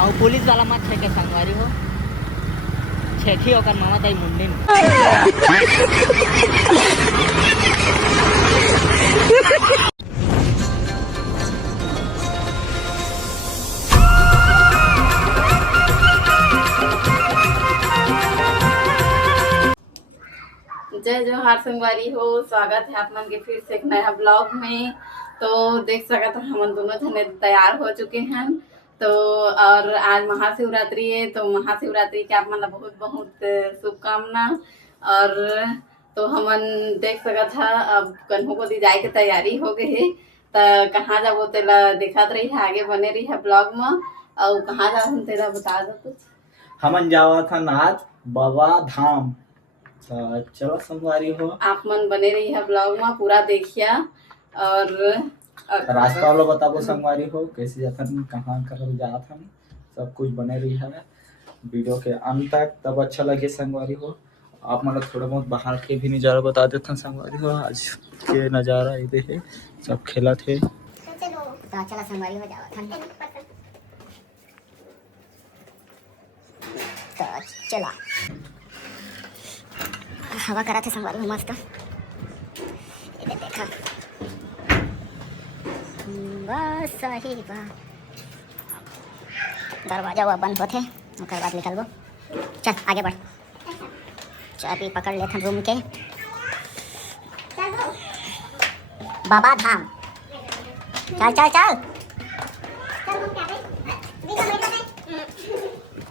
गाँव पुलिस वाला मत छे के संगवारी हो छेठी ओकर मामा ताई मुंडी जय जोहार संगवारी हो। स्वागत है आप मन के फिर से एक नया ब्लॉग में। तो देख सकते हैं हम दोनों जने तैयार हो चुके हैं। तो और आज महाशिवरात्रि है, तो महाशिवरात्रि के आप मन बहुत बहुत शुभकामना। और तो हमन देख सकत है अब कन्हू को दी जाए के तैयारी हो गई है। तो कहाँ जाबो तेला देखत रही है, आगे बने रही है ब्लॉग में। और कहाँ जाबो तेला बता दो कुछ। हमन जावा था आज बाबा धाम। चलो संगवारी हो आप मन बने रही है ब्लॉग में पूरा देखिया। और रास्ता वाला बताबो संगवारी हो कैसे जाथन कहाँ करल जाथन सब कुछ बने रही है वीडियो के अंत तक, तब अच्छा लगे संगवारी हो। आप मतलब थोड़ा बहुत बाहर के भी नज़ारा बता देते संगवारी हो। आज के नज़ारा ये है सब खेला थे। चला संगवारी हो जावथन तो चला हवा करा थे संगवारी हो मस्त। ये देखा बस सही बा। दरवाजा हुआ बंद होते ओकर बाद निकलबो। चल आगे बढ़, चाबी पकड़ लेते रूम के। बाबा धाम चल चल चल।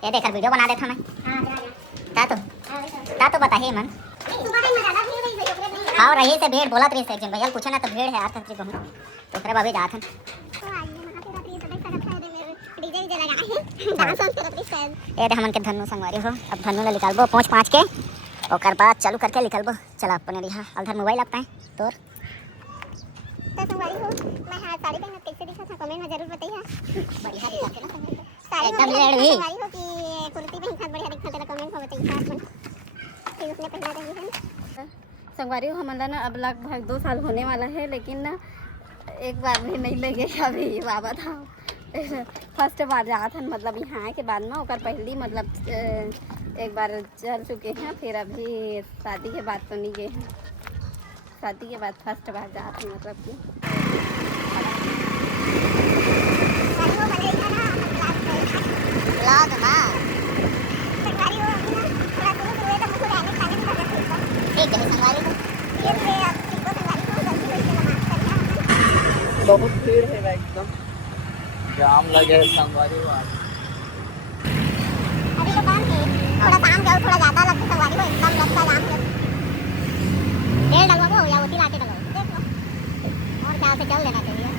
ये देखा वीडियो बना देता मैं। ता तो बताइए मन। हाँ रही से भीड़ बोलत रही से भैया पूछे ना तो भीड़ है आज तक कहूँ तो करे भाभी जात ये दे हमन के धनु संगवारी हो। अब धनु ले निकालबो पहुँच पाँच के और बाद चालू करके निकलबो। चला अपने रिहा अलधर मोबाइल लगता है तोर तो संगवारी हो। मैं हां साड़ी पहनत कैसे दिखा था कमेंट में जरूर बताइए। बढ़िया दिखा ना साड़ी एकदम लेड़ी संगवारी हो कि कुर्ती पहन खात बढ़िया दिखा तेरा कमेंट में बताइए। फिर उसने पहना रही है संगवारी हो। हमारा ना अब लगभग 2 साल होने वाला है, लेकिन ना एक बार भी नहीं लगे अभी बाबा धाम। फर्स्ट बार जात हन मतलब यहाँ के बाद में ओकर पहली मतलब एक बार चल चुके हैं, फिर अभी शादी के बाद तो नहीं गए हैं। शादी के बाद फर्स्ट बार जात हैं मतलब कि बहुत भीड़ है भाई, एकदम जाम लगे है संगवारी हो। अभी तो काम है, थोड़ा काम जाओ थोड़ा ज़्यादा लगता संगवारी हो। एकदम लगता जाम लग तेल डलवाओ या होती लाके डलवाओ देख लो और क्या से चल लेना चाहिए।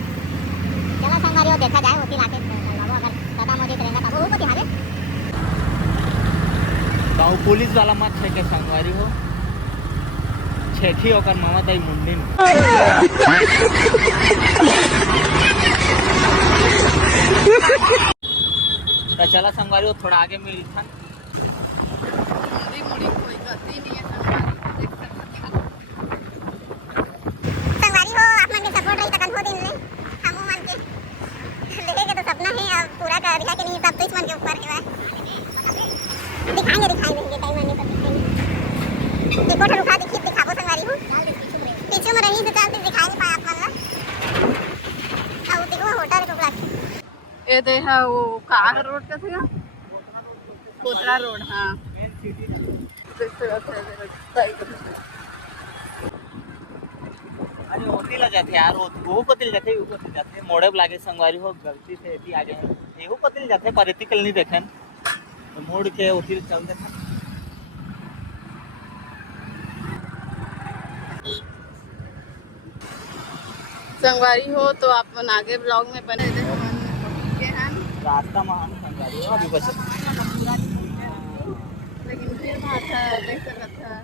चला संगवारी हो देखा जाए होती लाके डलवाओ। अगर ज़्यादा मौजूद रहेगा तब वो को दिखावे। गाँव पुलिस वाला मत छे के संगवारी हो छेठी ओकर मामा ताई मुंडी तो चला संगवारी हो थोड़ा आगे मिल था। संगवारी हो आप मन के सपोर्ट रही तकन हो दिन ले हम मन के लेके तो सपना है अब पूरा कर दिखा के नहीं सब तो मन के ऊपर है। दिखाएंगे देंगे टाइम आने पर दिखाएंगे। देखो ठा रुका देखिए दिखाओ संगवारी हो पीछे में रही तो चल दिखा नहीं पाए आप मन ला। अब देखो होटल को बुला ये दे है वो कार रोड का था कोतरा रोड। हाँ अरे होती लग जाते यार वो पतिल जाते वो पतिल जाते मोड़े लागे संगवारी हो गलती से इतनी आगे एहू पतिल जाते पर इतनी कल नहीं देखे तो मोड़ के उठी चल देता। संगवारी हो तो आप आगे ब्लॉग में बने रहे हैं। रास्ता में हम संगवारी हो अभी बस लेकिन फिर बात है देख सकता है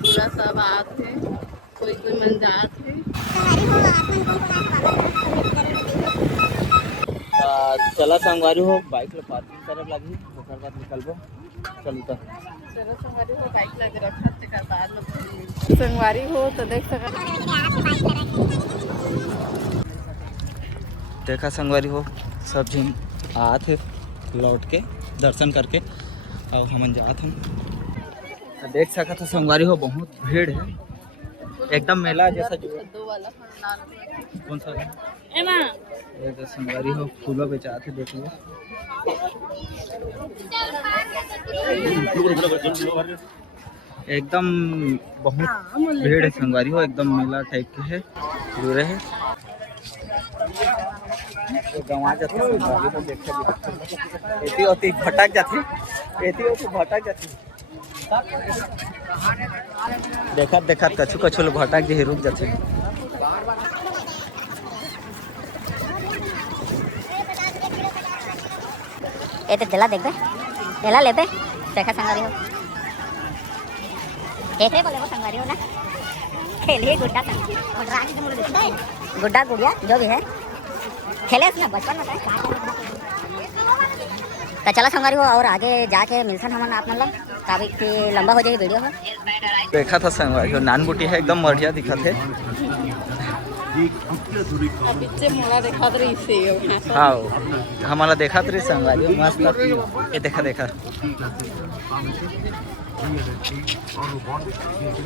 पूरा सब आते हैं कोई मन जात है। चला संगवारी हो बाइक ले पार्किंग करे लगी ओकर बाद निकलबो। चलू तो चलो संगवारी हो बाइक लगे रखा बाद में संगवारी हो तो देख सकते देखा संगवारी हो सब झन आत है लौट के दर्शन करके और हम जात हम देख सका था संगवारी हो बहुत भीड़ है एकदम मेला जैसा जो कौन सा ये तो संगवारी हो फूलों बेचात है देख लो एकदम बहुत भीड़ है संगवारी हो एकदम मेला टाइप के है पूरे है गंवा जाते संगवारी हो देखे एती होती भटक जाती देखा कछु लोग भटक जे रुक जाते ये तो दिला देख बे दिला ले बे देखा संगवारी हो ऐसे बोले वो संगवारी हो ना खेलिए गुड्डा गुड्डा गुड़िया जो भी है खेले उसने बचपन में तो चला संगवारी हो और आगे जाके मिलसन हमन आप मतलब काफी लंबा हो जाएगी वीडियो में देखा था संगवारी हो नान बुटी है एकदम बढ़िया दिखा थे हाँ हमारा देखा तो संगवारी हो मस्त ये देखा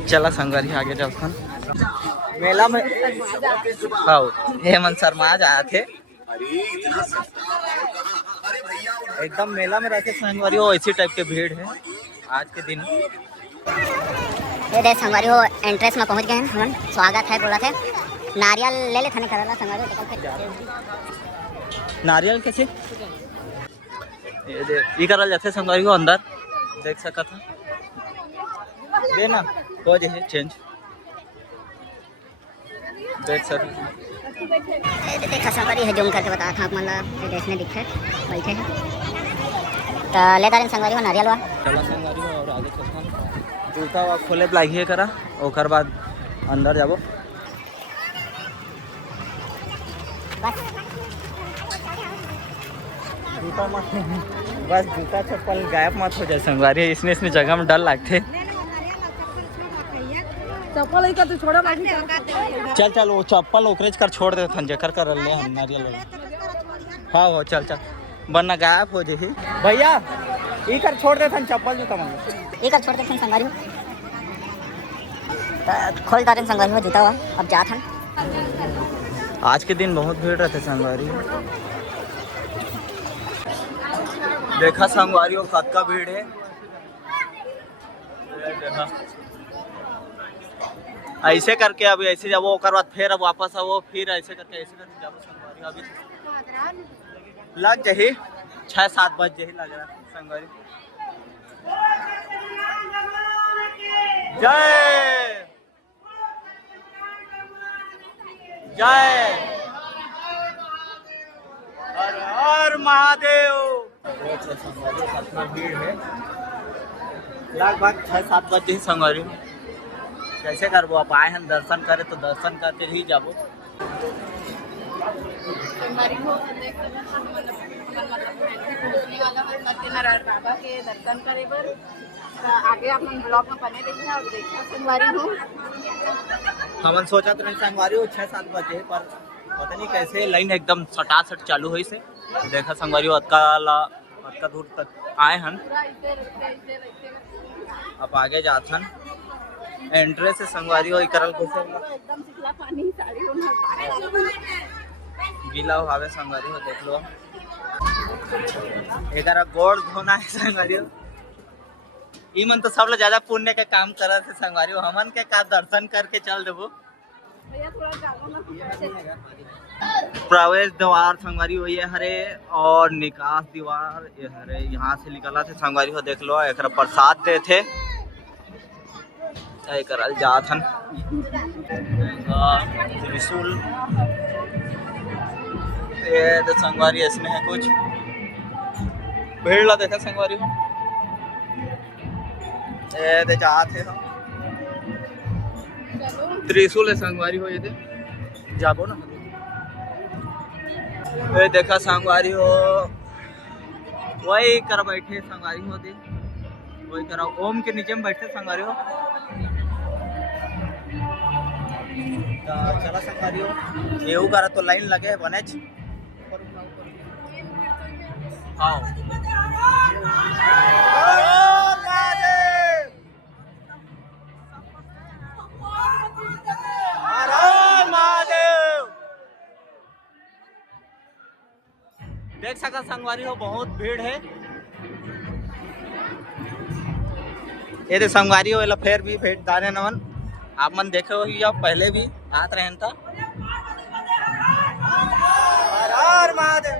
चला संगवारी आगे जाओ खान मेला में हाँ हेमंत शर्मा आज आए थे एकदम मेला में रहते संगवारी हो ऐसी टाइप के भीड़ है आज के दिन ये देख संगवारी हो एंट्रेंस में पहुंच गए हैं हम स्वागत है बोला थे नारियल ले ले थाने करला संगवारी नारियल कैसे ये करल जाते संगवारी हो अंदर देख सका था देना हो जाए चेंज देख सका देखा संगवारी है जूम करके बता था मतलब देखने दिखे बैठे हैं तो ले तारे संगवारी हो नारियल वा चला संगवारी हो और आगे चलता जूता वा खोले लागिए करा ओकर बाद अंदर जाबो जूता मत बस जूता चप्पल गायब मत हो जाए संगवारी इसने जगह में डर लगते चप्पल का तो छोड़ा चल वो चप्पल ओकरेज कर छोड़ दे थन जेकर कर ले हम नारियल वाला हाँ वो चल वरना गायब हो जाही भैया ई कर छोड़ दे थन चप्पल जूता मांग एक कर छोड़ दे थन संगवारी हो तो खोल तारे संगवारी हो जूता वा अब जात हम आज के दिन बहुत भीड़ रहते संगवारी देखा संगवारी हो कद का भीड़ है ऐसे करके अभी ऐसे जाबो ओकर बाद फिर अब वापस आवो फिर ऐसे करके जाबो संगवारी अभी लग जाही 6-7 बज जाही लग रहा संगवारी जय जय हर हर महादेव कितना भीड़ है लगभग 6-7 बजे संगवारी कैसे करबो आप आए हैं दर्शन करे तो दर्शन करके ही जाबो बाबा के दर्शन करे बर आगे अपन ब्लॉग में बने रही है और देखा संगवारी हो हमन सोचा तो नहीं संगवारी हो 6-7 बजे पर पता नहीं कैसे लाइन एकदम सटासट चालू हुई से देखा संगवारी हो अतका दूर तक आए हन अब आगे जाथन एंट्रे से संगवारी हो करल एकदम सिखला पानी साड़ी गीला हो आवे संगवारी हो देख लो एकर गोड़ धोना है संगवारी हो ई मन तो सब लोग ज्यादा पुण्य के काम करत है संगवारी हो हमन के का दर्शन करके चल देबो प्रवेश द्वार संगवारी हो ये हरे और निकास द्वार ये हरे यहाँ से निकला थे संगवारी हो देख लो एक प्रसाद दे थे करल जात हन त्रिशूल ये तो संगवारी इसमें है कुछ भीड़ ला देखा संगवारी हो ये दे जात है त्रिशूल है संगवारी हो ये दे जाबो ना ये देखा संगवारी हो वही कर बैठे संगवारी हो दे वही करा ओम के नीचे में बैठे संगवारी हो चला संगवारी हो एहू करा तो लाइन लगे बने हाँ देख सका संगवारी हो बहुत भीड़ है। ये तो संगवारी हो एला फिर भी भेट दाने नवन आप मन देखे हो या पहले भी आत रहन था। हर हर महादेव।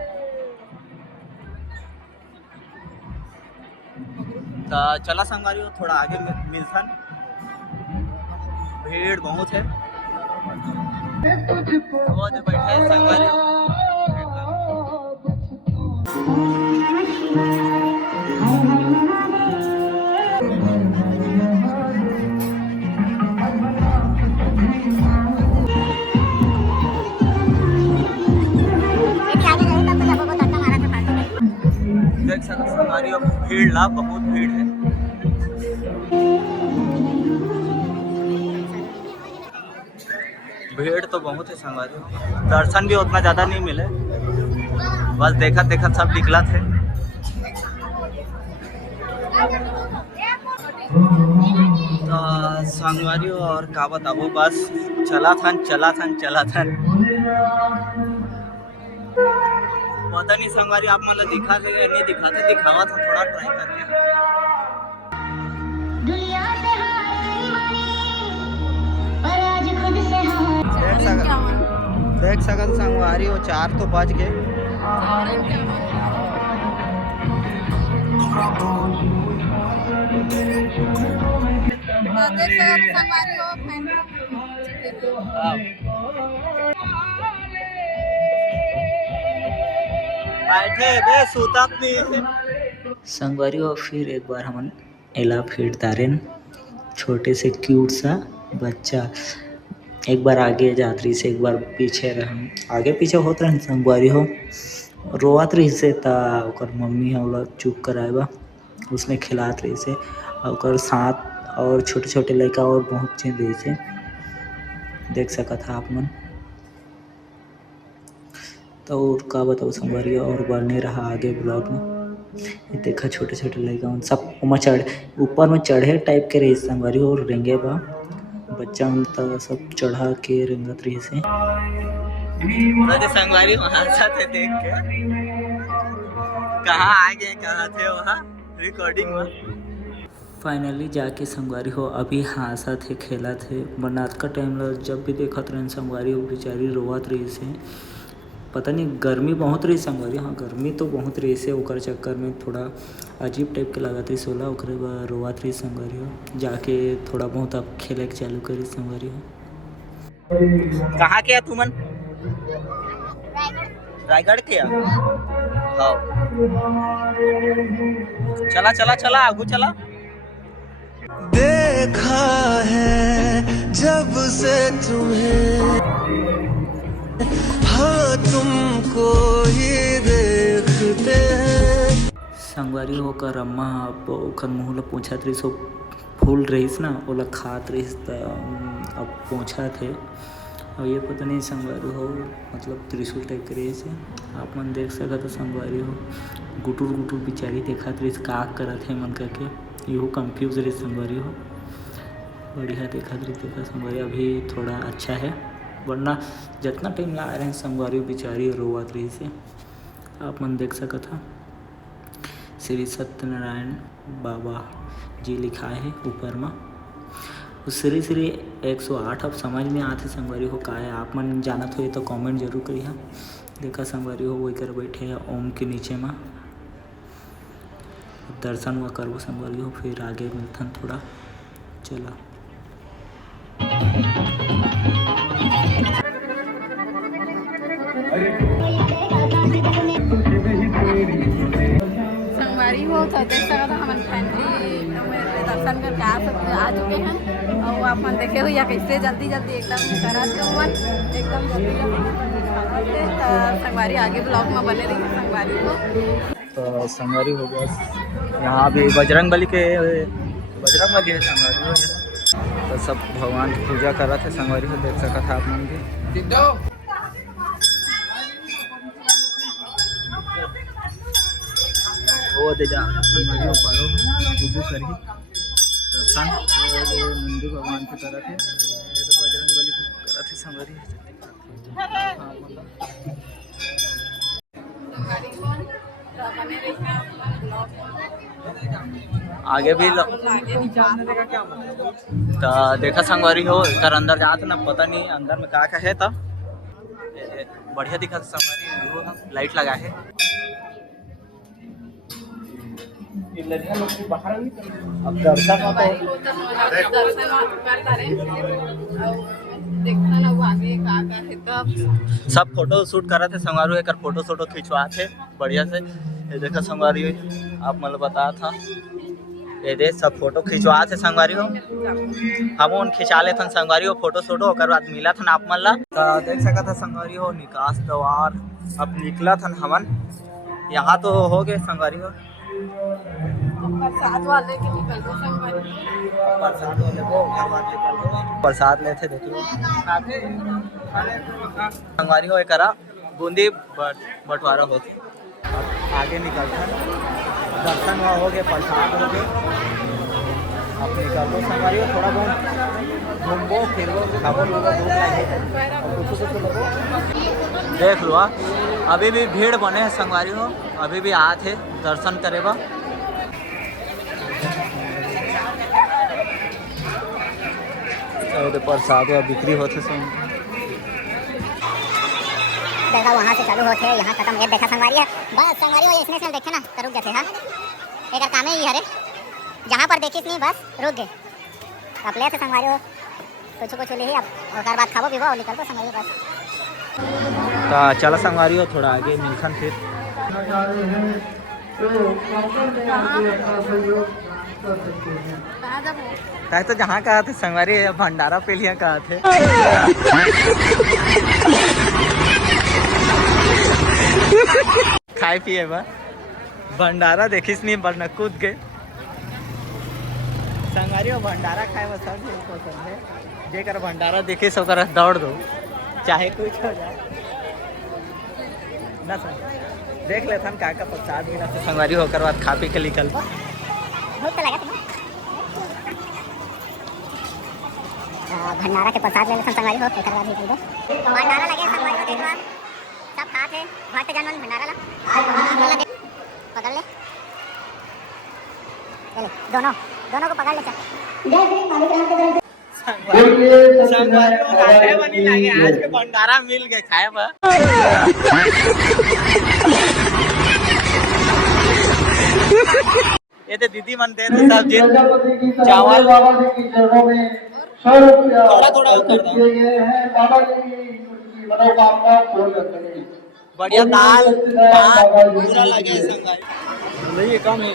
तो चला संगवारी हो थोड़ा आगे मिलसन भीड़ बहुत है। वो जो बैठे हैं संगवारी हो देख सकते संगवारी हो भीड़ ला बहुत भीड़ है। भीड़ तो बहुत है संगवारी हो। दर्शन भी उतना ज़्यादा नहीं मिले बस देखा देखा सब निकला थे। तो संगवारी हो और का बताबो बस चला था पता नहीं संगवारी आप मतलब दिखा थे नहीं दिखा थे दिखावा था थोड़ा ट्राई करके। देख सकत संगवारी हो 4 तो बज गए। बैठे बे सूतत नहीं संगवारी हो। फिर एक बार हम एला फिर तारेन छोटे से क्यूट सा बच्चा एक बार आगे जात रही से एक बार पीछे रह आगे पीछे होत रहे संगवारी हो रोवत रही से ता ओकर मम्मी हम चुप कराएबा उसने खिलात रही से और साथ और छोटे छोटे लड़का और बहुत चीज रही से देख सका था आप मन। तो और का बताओ संगवारी और बने रहा आगे ब्लॉग में। ये देखा छोटे छोटे लड़का सब ऊपर में चढ़े टाइप के रही संगवारी और रेंगे बा बच्चा तो सब चढ़ा के रेंगत रही से संगवारी वहाँ से देख के कहाँ आ गए कहाँ थे वहाँ रिकॉर्डिंग में। फाइनली जाके संगवारी हो अभी हंसा थे खेला थे बनात का टाइम ला जब भी देखत रहे संगवारी हो बेचारी रोवत रही से पता नहीं गर्मी बहुत रही संगवारी। हाँ गर्मी तो बहुत रही से ओकर चक्कर में थोड़ा अजीब टाइप के लागत रही सोला ओकरे बाद रोवत रही संगवारी हो जाके थोड़ा बहुत अब खेले के चालू करी संगवारी हो। कहाँ के तुमन रायगढ़ के हाँ चला चला चला आगू चला। देखा है जब से तुम्हें हाँ तुमको ही देखते हैं। संगवारी होकर अम्मा ओकर मुँह ला पूछत रही सो फूल रहीस ना ओला खात रहीस अब पूछा थे और ये पता नहीं संगवारी हो मतलब त्रिशूल टाइप के रहीस आप मन देख सका तो संगवारी हो गुटुर गुटुर बिचारी देखत रहीस का करत है मन करके यो कंफ्यूज रही संगवारी हो बढ़िया देखत रही देखा संगवारी अभी थोड़ा अच्छा है वरना जितना टाइम ला रहे हैं संगवारी बिचारी रोवत रही से आप मन देख सका था। श्री सत्यनारायण बाबा जी लिखा है ऊपर में श्री श्री 108 अब समझ में आते संगवारी हो का है आप मन जानत हो तो कमेंट जरूर करिए। देखा संगवारी हो वही कर बैठे हैं ओम के नीचे में दर्शन हुआ करबो संगवारी हो फिर आगे मिलथन थोड़ा चला। संगवारी हो तो देख सकते हो हमारे फैमिली दर्शन करके आ चुके हैं और आप मन देखे हो या कैसे जल्दी जल्दी एकदम करत एकदम जल्दी संगवारी आगे ब्लॉग में बने रही संगवारी हो। तो संगवारी हो गया यहाँ भी बजरंगबली है संगवारी हो तो सब भगवान की पूजा कर रहे थे संगवारी को देख सका था आप मन भी। वो दे जा संगवारी हो पारो बुबू करी दर्शन और नंदी भगवान की तरह थे ये तो बजरंग बली की तरह थे संगवारी आगे भी तो देखा संगवारी हो इधर अंदर जात ना पता नहीं अंदर में का है तो बढ़िया दिखा संगवारी हो लाइट लगा है अब दर्शन सब फोटो शूट करा थे संगवारी एक फोटो शोटो खिंचवा थे बढ़िया से ये देखा संगवारी आप मतलब बताया था ये देख सब फोटो खिंचवा थे संगवारी हो हम उन खिंचा ले थे संगवारी हो फोटो शोटो ओकर बाद मिला था आप मन ला देख सका था संगवारी हो निकास द्वार अब निकला था हमन यहाँ तो हो गए संगवारी हो प्रसाद लेते देखिए संगवारी हो करा बूंदी बंटवारा होती आगे निकलता दर्शन हुआ हो गए प्रसाद हो गए अब निकलो संगवारी हो थोड़ा बहुत घूमबो फिरबो खाबो लोगो देख लो अभी भी भीड़ बने हैं संगवारी हो अभी भी आते दर्शन करेगा प्रसाद बिक्री होते देखा वहाँ से चालू होते यहाँ खत्म ये देखा संगवारी है बस संगवारी हो इसने से देखे ना तो रुक गए थे हाँ एक काम ही हरे जहाँ पर देखिस नहीं बस रुक गए अब ले थे संगवारी हो कुछ ले ही अब और बाद खाबो पीबो और निकल दो संगवारी बस तो चला संगवारी हो थोड़ा आगे मिलखन फिर कहे तो जहाँ कहा थे संगवारी भंडारा पे लिया कहा थे खाए पिए बा भंडारा देखिस नहीं बरना कूद गए संगवारी हो भंडारा खाए बस सब पसंद है जेकर भंडारा देखिस ओकर दौड़ दो चाहे कुछ हो जाए ना देख लेते हम का प्रसाद मिला तो संगवारी होकर बाद खा पी के निकल भूख तो लगा भंडारा के प्रसाद ले लेते संगवारी हो एक बाद निकल दो भंडारा लगे संगवारी हो देखो सब खाते भात जानवन भंडारा ला पकड़ ले चले दोनों को पकड़ ले चल संगवारी हो आधे बनी लगे आज के भंडारा मिल गए खाए बा ये तो दीदी मन दे रहे सब्जी चावल थोड़ा कर बढ़िया दाल पूरा लगे संगवारी नहीं कम ही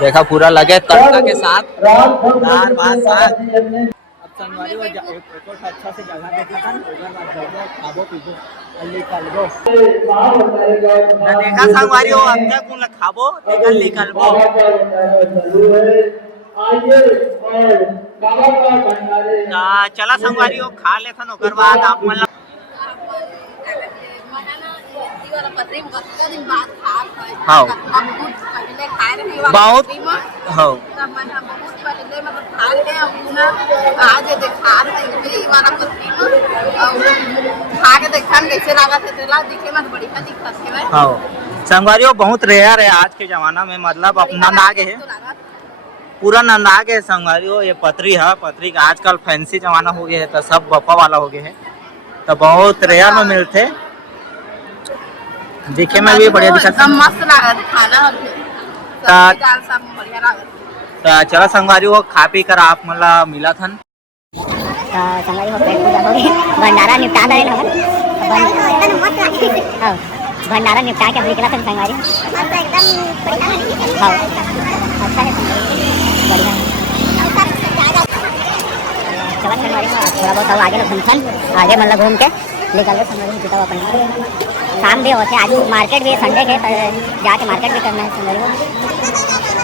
देखा पूरा लगे तड़का के साथ दाल भात साग अब संगवारी हो एक अच्छा से जगह देखा था खाबो पीबो निकलबो देखा संगवारी हो अब तक उन खाबो निकलबो चला संगवारी हो खा लेथन ओकर बाद आप मन हाँ बहुत हाँ संगवारी हो बहुत रेयर है आज के जमाना में मतलब अपना नागे है पूरा नंदा के संगवारी हो ये पतरी है पतरी का आजकल फैंसी जमाना हो गया है तो सब बप्पा वाला हो गया है तो बहुत रेयर में मिलते दिखे में भी बढ़िया दिखा मस्त लागत खाना तो चला संगवारी हो खा पी कर आप मतलब मिला थन संगवारी हो पेट पूजा हो गई भंडारा निपटा दे भंडारा निपटा के निकला था संगवारी एकदम अच्छा है बढ़िया चला संगवारी थोड़ा बहुत आगे घूमथन आगे मतलब घूम के निकल गए संगवारी जुटा अपन शाम भी होते आज मार्केट भी संडे के जाके मार्केट भी करना है संगवारी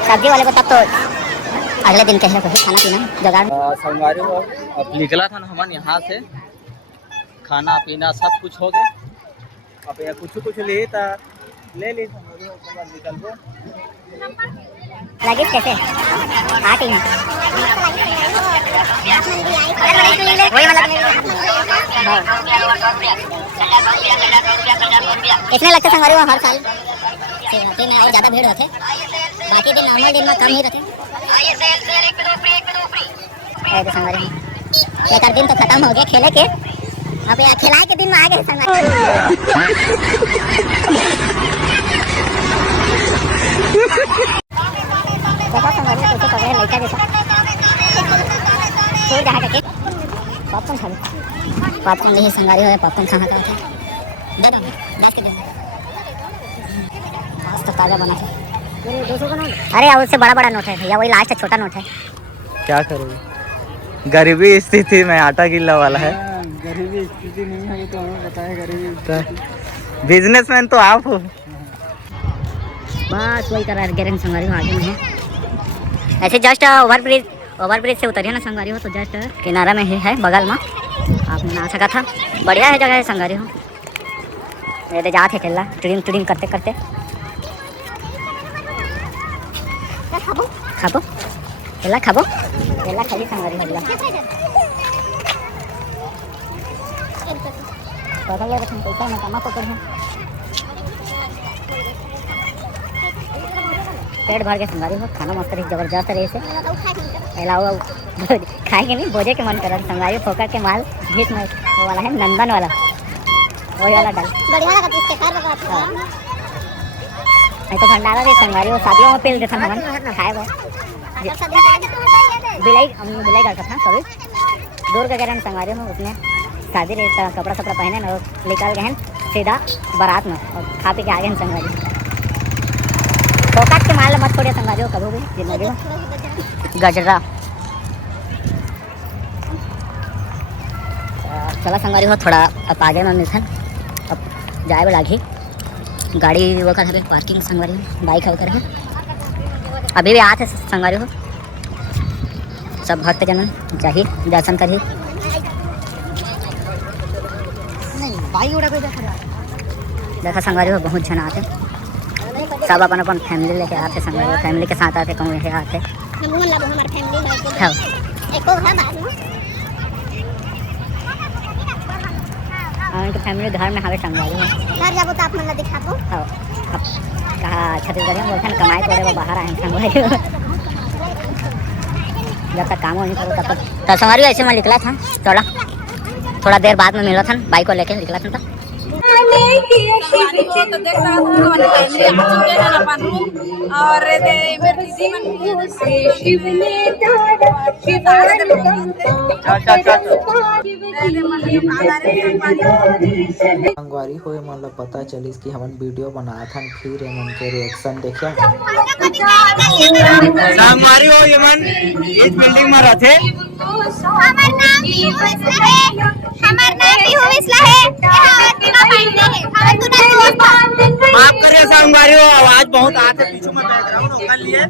सब्जी वाले को तब तो अगले दिन कहीं कुछ खाना पीना जुगाड़ संगवारी हो अब निकला था हम यहाँ से खाना पीना सब कुछ हो गए अब या कुछ ले ता ले ले संगवारी हो ओकर बाद निकलबो। लगेज कैसे आ गई है वही मतलब इतने लगते संगवारी वो हर साल दिन और ज़्यादा भीड़ होते, बाकी दिन नॉर्मल दिन में कम ही रहते। तो संगवारी एक दिन तो खत्म हो गया खेले के, अब यहाँ खिलाए के दिन में आ गए संगवारी। देखा संगवारी कैसे पकड़े लड़का जैसा तो जहाँ करके पॉपकॉर्न खा लो। पॉपकॉर्न नहीं संगवारी हो, पॉपकॉर्न कहाँ का होता है दे दो गैस के दे तो ताज़ा बना के 200 का नोट। अरे उससे बड़ा बड़ा नोट है भैया, वही लास्ट है, छोटा नोट है। क्या करोगे, गरीबी स्थिति में आटा गिल्ला वाला है। गरीबी स्थिति नहीं है तो हमें पता है गरीबी। बिजनेसमैन तो आप हो। बस वही कर रहा है गैरेंज संगवारी हो, आगे में है ऐसे जस्ट ओवरब्रिज से उतरिए ना संगवारी हो तो जस्ट किनारा में ही है बगल में, आपने ना सका था। बढ़िया है जगह है संगवारी हो। ये जाते खेलना ट्रिम करते करते खाबो केला खाबो केला खाली संगवारी होला पता ले रखन पैसा में कमा पकड़ है पेट भर के संगवारी हो। खाना मस्त रही जबरदस्त रही से अलावा खाएंगे नहीं बोझे के मन कर संगवारी फोका के माल भीत में वो वाला है नंदन वाला वही वाला डाल बढ़िया लगा इसके कार लगा नहीं तो भंडारा दे संगवारी हो शादियों में पेल देता हमन खाए वो बिलाई करता था सॉरी दूर के गए संगवारी में उसने शादी रे कपड़ा पहने ना निकल गए सीधा बारात में और खा पी के आ गए संगवारी। फोकट के माल मत छोड़िए संगवारी हो कभी भी जिंदगी में। गजरा चला संगवारी हो थोड़ा अब आगे में मिथन अब जाए वाला घी गाड़ी वो कर पार्किंग संगवारी हो बाइक होकर है अभी भी आते संगवारी हो सब भक्त जन चाहिए दर्शन करिए। देखा संगवारी हो बहुत जन आते सब अपन फैमिली लेके आते संगवारी हो फैमिली के साथ आते कहूँ यही आते हाँ उनकी फैमिली घर में हमें संगवारी हो घर जाबो तो आप मन दिखाबो हाँ कहा छत्तीसगढ़ में बोलते हैं कमाए करे वो बाहर आए संगवारी हो जब तक काम नहीं करो तब तक तो संगवारी ऐसे में निकला था थोड़ा देर बाद में मिला था बाइक को लेके निकला था तो देख रहा हूँ हमारे फैमिली आ चुके हैं अपन रूम और मेरी दीदी संगवारी हो मतलब पता चलिस कि हमन वीडियो बनाया था फिर हमन के रिएक्शन देखिए। संगवारी हो ये मन इस बिल्डिंग में रहते हमार नाम भी हुविसला है माफ करिए संगवारी हो आवाज बहुत आते पीछे में बैकग्राउंड होकर लिए।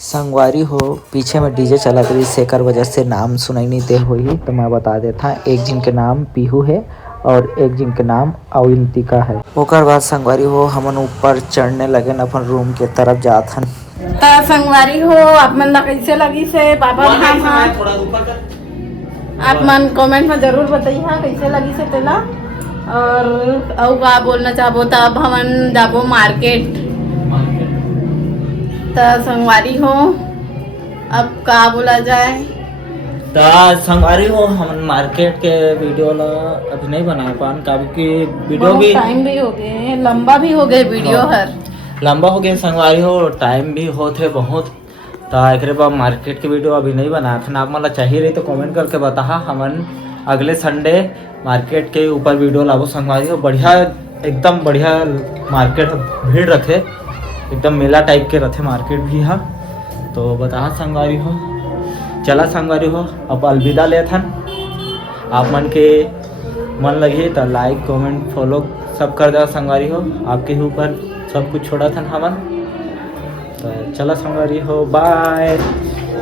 संगवारी हो पीछे में डीजे चला करी सेकर वजह से नाम सुनाई नहीं दे हुई तो मैं बता देता एक जिन के नाम पीहू है और एक जिन के नाम अविंतिका है। ओकर बाद संगवारी हो हमन ऊपर चढ़ने लगे अपन रूम के तरफ जात हन। संगवारी हो आप मन कैसे लगी से बाबा धाम आप मन कमेंट में जरूर बताइए कैसे लगी से तेला और का बोलना चाहबो तब हमन जाबो मार्केट तो संगवारी हो अब का बोला जाए तो संगवारी हो हम मार्केट के वीडियो ला अभी नहीं बना पान क्योंकि वीडियो भी टाइम भी हो गए लंबा भी हो गए वीडियो हर लंबा हो गया संगवारी हो टाइम भी होते बहुत तो एक बार मार्केट के वीडियो अभी नहीं बनाया था आप मतलब चाहिए रही तो कमेंट करके बता हमन अगले संडे मार्केट के ऊपर वीडियो लाबो संगवारी हो बढ़िया एकदम बढ़िया मार्केट भीड़ रखे एकदम मेला टाइप के रखे मार्केट भी है तो बता संगवारी हो चला संगवारी हो अब अलविदा ले थन आप मन के मन लगी तो लाइक कमेंट फॉलो सब कर दो संगवारी हो आपके ही ऊपर सब कुछ छोड़ा था हमन तो चला संगवारी हो बाय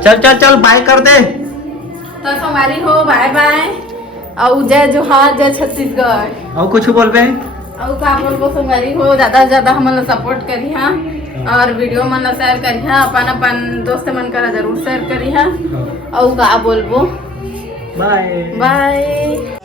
चल बाय कर दे तो संगवारी हो बाय बाय और जय जोहार जय छत्तीसगढ़ और कुछ बोल पे और का बोलबो संगवारी हो, ज्यादा से ज्यादा हमन सपोर्ट करी हा और वीडियो मन शेयर करी हा, अपन दोस्त मन करा जरूर शेयर करी हा। और का बोलबो बाय बाय।